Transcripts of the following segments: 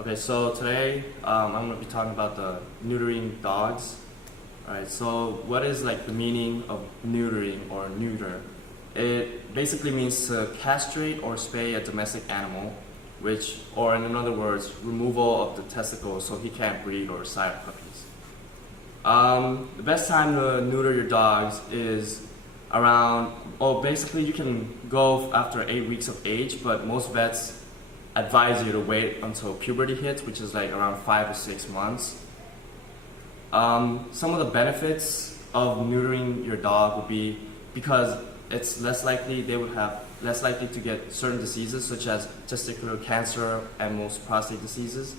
Okay, so today I'm going to be talking about the neutering dogs. Alright, so what is like the meaning of neutering or neuter? It basically means to castrate or spay a domestic animal, which, or in other words, removal of the testicles so he can't breed or sire puppies. The best time to neuter your dogs is around, basically you can go after 8 weeks of age, but most vets advise you to wait until puberty hits, which is like around 5 to 6 months. Some of the benefits of neutering your dog would be because it's less likely, they would have less likely to get certain diseases such as testicular cancer and most prostate diseases.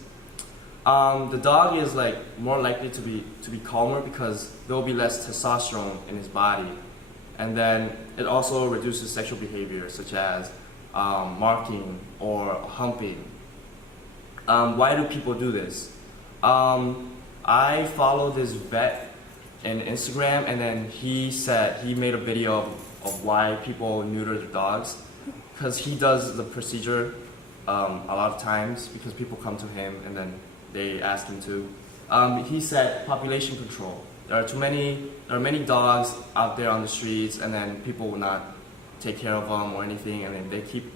The dog is like more likely to be calmer because there will be less testosterone in his body, and then it also reduces sexual behavior such as marking or humping. Why do people do this? I follow this vet in Instagram, and then he made a video of why people neuter their dogs, because he does the procedure a lot of times because people come to him and then they ask him to. He said population control. There are many dogs out there on the streets, and then people will not take care of them or anything, and then they keep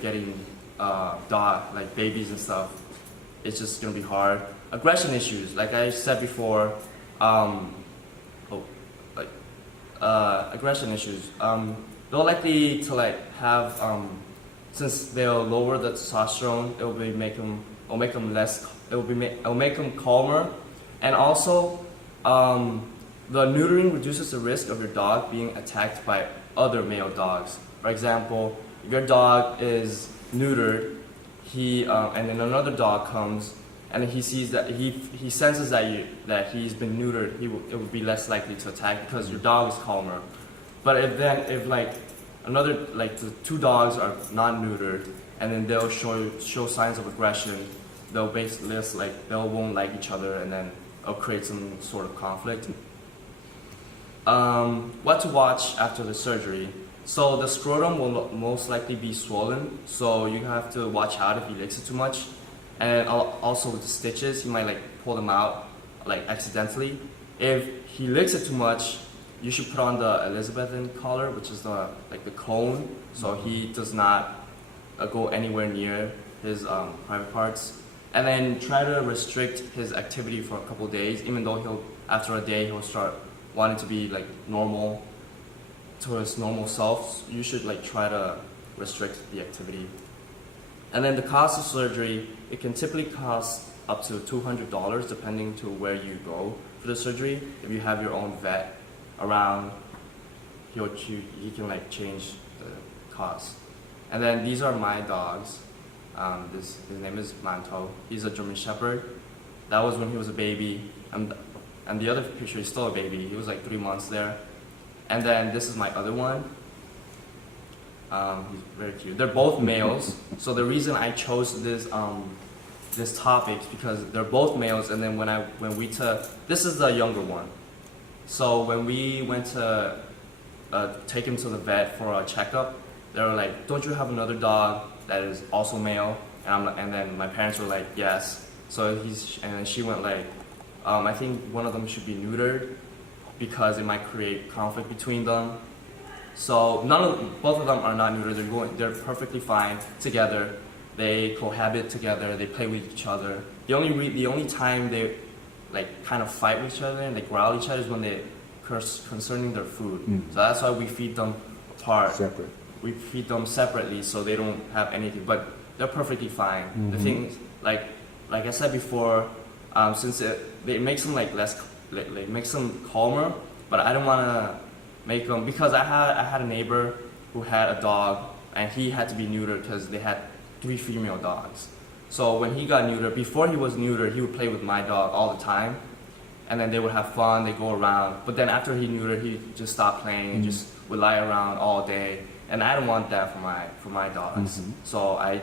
getting babies and stuff. It's just gonna be hard. Aggression issues, like I said before, aggression issues. They're likely to have since they'll lower the testosterone, it'll make them calmer, and also the neutering reduces the risk of your dog being attacked by other male dogs. For example, if your dog is neutered, and then another dog comes and he sees that he senses that he's been neutered, it would be less likely to attack because your dog is calmer. But if the two dogs are not neutered and then they'll show signs of aggression, they'll basically they won't like each other, and then it'll create some sort of conflict. What to watch after the surgery? So the scrotum will most likely be swollen, so you have to watch out if he licks it too much. And also with the stitches, he might pull them out accidentally. If he licks it too much, you should put on the Elizabethan collar, which is the cone, so he does not go anywhere near his private parts. And then try to restrict his activity for a couple days, even though after a day he'll start wanting to be normal to his normal self. You should try to restrict the activity. And then the cost of surgery, it can typically cost up to $200 depending to where you go for the surgery. If you have your own vet around, he can change the cost. And then these are my dogs. His name is Blanco. He's a German Shepherd. That was when he was a baby, and the other picture is still a baby. He was 3 months there. And then this is my other one. He's very cute. They're both males. So the reason I chose this topic is because they're both males. And then this is the younger one. So when we went to take him to the vet for a checkup, they were like, "Don't you have another dog that is also male?" And then my parents were like, "Yes." So she went I think one of them should be neutered because it might create conflict between them. So both of them are not neutered. They're perfectly fine together. They cohabit together. They play with each other. The only time they kind of fight with each other and they growl at each other is when they curse concerning their food. So that's why we feed them apart. Separate. We feed them separately so they don't have anything, but they're perfectly fine. The thing is, like I said before, since it makes them makes them calmer, but I don't want to make them, because I had a neighbor who had a dog and he had to be neutered because they had 3 female dogs. So when he got neutered, before he was neutered, he would play with my dog all the time, and then they would have fun, they go around. But then after he neutered, he just stopped playing and just would lie around all day. And I don't want that for my dogs. So I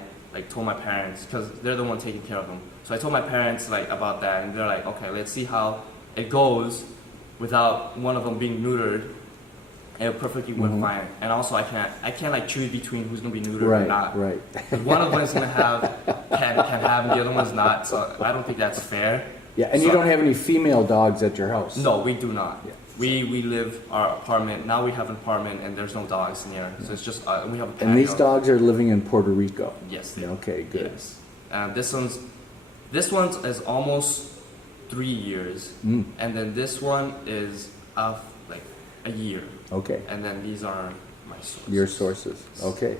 told my parents, because they're the one taking care of them. So I told my parents about that, and they're like, "Okay, let's see how it goes without one of them being neutered." and it perfectly work fine. And also I can't like choose between who's gonna be neutered or Right, not. right. 'Cause one of them is gonna have can have, and the other one's not. So I don't think that's fair. Yeah, and you So- don't have any female dogs at your house? No, we do not. Yeah. We live our apartment now. We have an apartment and there's no dogs near, so it's just we have a patio. And these dogs are living in Puerto Rico? Yes. They are. Okay, good. Yes. This one's is almost 3 years, Mm, and then this one is like a year, okay, and then these are my sources. your sources, okay.